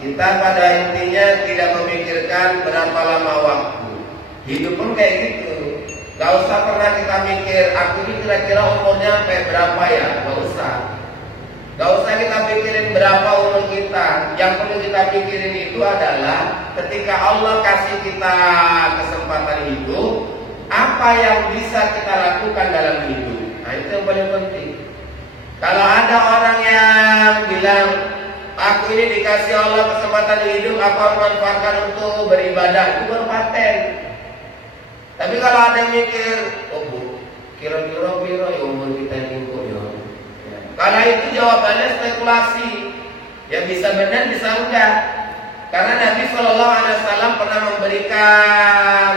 Kita pada intinya tidak memikirkan berapa lama waktu. Hidup pun kayak gitu. Gak usah pernah kita mikir, aku ini kira-kira umurnya sampai berapa ya. Gak usah. Gak usah kita pikirin berapa umur kita. Yang perlu kita pikirin itu adalah ketika Allah kasih kita kesempatan hidup, apa yang bisa kita lakukan dalam hidup. Nah itu yang paling penting. Kalau ada orang yang bilang, aku ini dikasih Allah kesempatan hidup, aku harus manfaatkan untuk beribadah, itu baru paten. Tapi kalau ada yang mikir, oh bu, kira-kira ya umur kita ini kok ya. Karena itu jawabannya spekulasi. Ya bisa benar, bisa enggak. Karena Nabi SAW pernah memberikan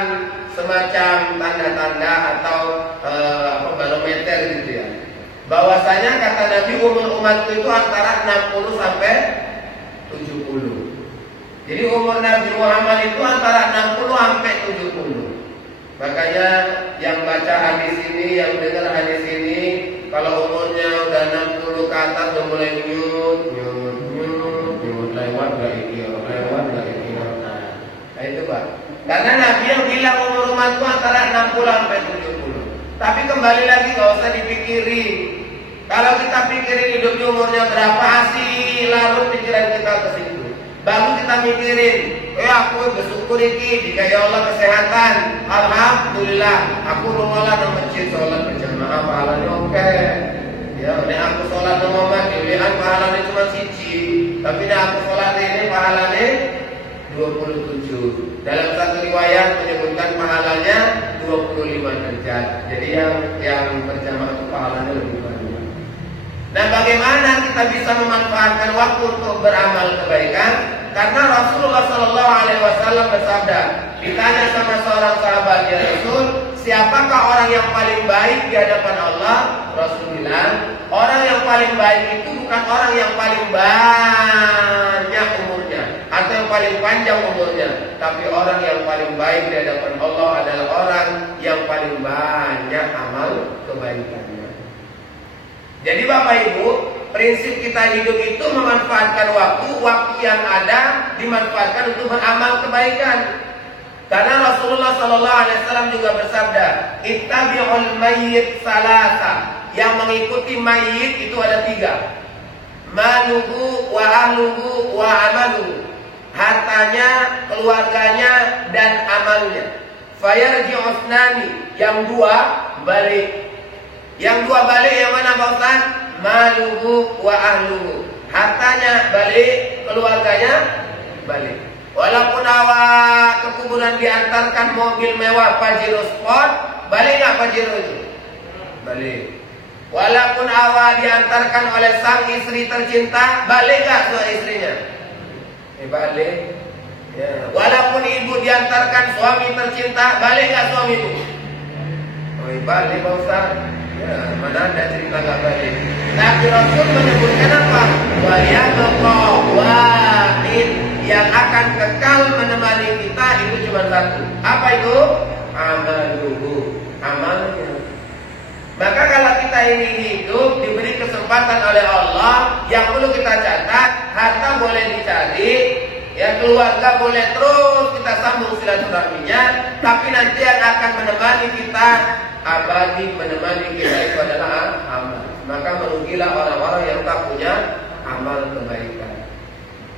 semacam tanda-tanda atau barometer gitu ya. Bahwasanya kata Nabi umur umatku itu antara 60 sampai 70. Jadi umur Nabi Muhammad itu antara 60 sampai 70. Makanya yang baca hadis ini, yang dengar hadis ini, kalau umurnya udah 60 ke atas udah mulai nyut, lewat gak iki, lewat gak iki. Nah itu Pak. Karena Nabi yang bilang umur umatku antara 60 sampai 70. Tapi kembali lagi gak usah dipikirin. Kalau kita pikirin hidupnya umurnya berapa, asih larut pikiran kita ke situ. Baru kita mikirin, aku bersyukur iki jika ya Allah kesehatan. Alhamdulillah, aku rumalah nang masjid sholat berjamaah pahalanya oke. Ya, nek aku sholat nang omah dhewean pahalanya cuma siji, tapi nek aku sholat ini pahalanya 27. Dalam satu riwayat menyebutkan pahalanya 25 derajat. Jadi yang berjamaah itu pahalanya lebih banyak. Nah, bagaimana kita bisa memanfaatkan waktu untuk beramal kebaikan? Karena Rasulullah SAW bersabda, ditanya sama seorang sahabat, ya Rasul, siapakah orang yang paling baik di hadapan Allah? Rasul bilang, orang yang paling baik itu bukan orang yang paling banyak umurnya atau yang paling panjang umurnya, tapi orang yang paling baik di hadapan Allah adalah orang yang paling banyak amal kebaikannya. Jadi Bapak Ibu, prinsip kita hidup itu memanfaatkan waktu yang ada dimanfaatkan untuk beramal kebaikan. Karena Rasulullah SAW juga bersabda, ittabi'ul mayyit salasa. Yang mengikuti mayyit itu ada 3. Maluhu wa ahluhu wa amaluhu. Hartanya, keluarganya, dan amalnya. Fayarji'u thnani. Yang 2 balik. Yang 2 balik yang mana Pak Ustaz? Maluhu wa ahluhu. Hartanya balik, keluarganya balik. Walaupun awak ke kuburan diantarkan mobil mewah Pajero Sport, balik nggak Pajero itu? Balik. Walaupun awak diantarkan oleh sang istri tercinta, balik nggak suami istrinya? Balik. Ya. Walaupun ibu diantarkan suami tercinta, balik nggak suamimu? Oh, balik Pak Ustaz. Ya, mana ada cerita nggak balik? Nabi Rasul menyebutkan apa? Wahid yang akan kekal menemani kita itu cuma 1. Apa itu? Amaluhu, amalnya. Maka kalau kita ini hidup diberi kesempatan oleh Allah, yang perlu kita catat, harta boleh dicari, ya keluarga boleh terus kita sambung silaturahminya, tapi nanti yang akan menemani kita abadi, menemani kita itu adalah amal. Maka merugilah orang-orang yang tak punya amal kebaikan.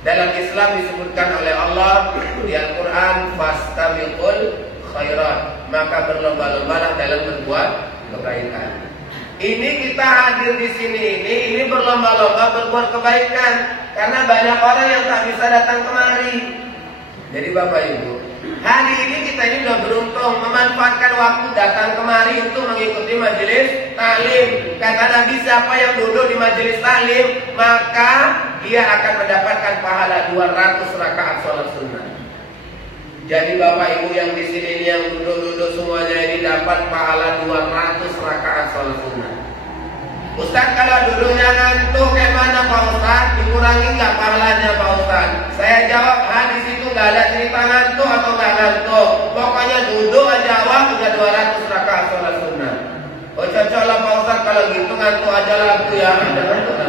Dalam Islam disebutkan oleh Allah di Al-Quran, fastabiqul khairat, maka berlomba-lombalah dalam berbuat kebaikan. Ini kita hadir di sini ini berlomba-lomba berbuat kebaikan karena banyak orang yang tak bisa datang kemari. Jadi Bapak Ibu, hari ini kita ini sudah beruntung memanfaatkan waktu datang kemari untuk mengikuti majelis taklim. Kata Nabi, siapa yang duduk di majelis taklim, maka dia akan mendapatkan pahala 200 rakaat sholat sunnah. Jadi Bapak Ibu yang di sini ini yang duduk-duduk semuanya ini dapat pahala 200 rakaat sholat sunnah. Ustaz, kalau duduknya ngantuk kayak mana Pak Ustaz? Dikurangi nggak pahalanya Pak Ustaz? Saya jawab, hadis itu nggak ada cerita ngantuk atau nggak ngantuk. Pokoknya duduk aja awal udah 200 rakaat sholat sunnah. Oh cocok lah Pak Ustaz, kalau gitu ngantuk aja lah aku ya. Ada ngantuk lah.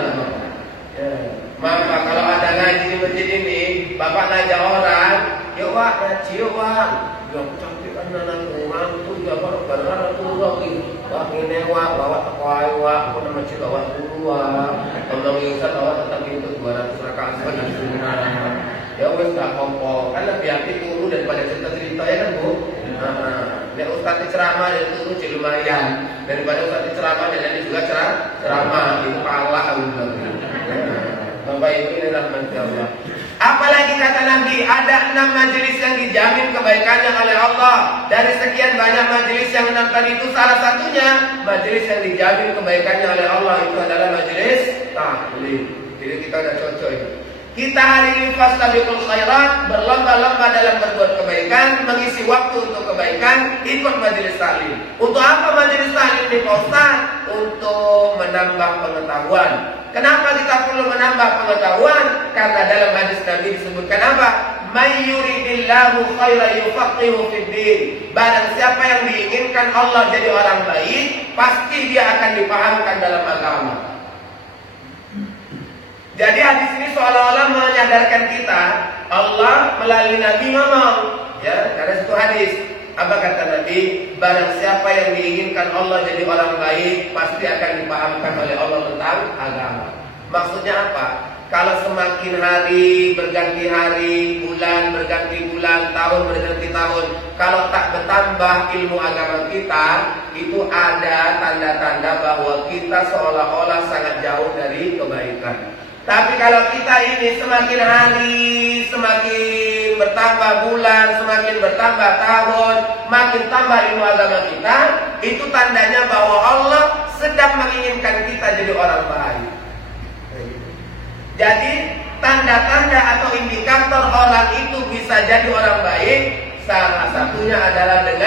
Maka kalau ada ngaji di masjid ini, Bapak ngajak orang, yuk Wak, ngaji yuk Wak. Ya aku cantik kan anakku, ngantuk ya Pak, beneran aku Wak. Wak ini Wak, bawa tekwai Wak, aku nama masjid bawa dulu Wak. Kalau Ustaz bawa tetap itu 200 rakaat di sunnah. Ya wes gak kompol, kan lebih apik turu daripada cerita-cerita ya kan Bu. Nek Ustaz ceramah dan turu jadi lumayan daripada Ustaz ceramah dan juga ceramah itu pahala Allah. Bapak Ibu ini rahmat Allah. Apalagi kata Nabi, ada 6 majelis yang dijamin kebaikannya oleh Allah. Dari sekian banyak majelis yang 6 tadi itu, salah satunya majelis yang dijamin kebaikannya oleh Allah itu adalah majelis taklim. Jadi kita udah cocok ini. Kita hari ini fastabiqul khairat, berlomba-lomba dalam berbuat kebaikan, mengisi waktu untuk kebaikan, ikut majelis taklim. Untuk apa majelis taklim ini Pak Ustaz? Untuk menambah pengetahuan. Kenapa kita perlu menambah pengetahuan? Karena dalam hadis Nabi disebutkan apa? May yuridillahu khairan yufaqihu fid din. Barang siapa yang diinginkan Allah jadi orang baik, pasti dia akan dipahamkan dalam agama. Jadi hadis ini seolah-olah menyadarkan kita, Allah melalui Nabi ngomong, ya, karena itu hadis. Apa kata Nabi? Barang siapa yang diinginkan Allah jadi orang baik, pasti akan dipahamkan oleh Allah tentang agama. Maksudnya apa? Kalau semakin hari berganti hari, bulan berganti bulan, tahun berganti tahun, kalau tak bertambah ilmu agama kita, itu ada tanda-tanda bahwa kita seolah-olah sangat jauh dari kebaikan. Tapi kalau kita ini semakin hari, semakin bertambah bulan, semakin bertambah tahun, makin tambah ilmu agama kita, itu tandanya bahwa Allah sedang menginginkan kita jadi orang baik. Jadi tanda-tanda atau indikator orang itu bisa jadi orang baik, salah satunya adalah dengan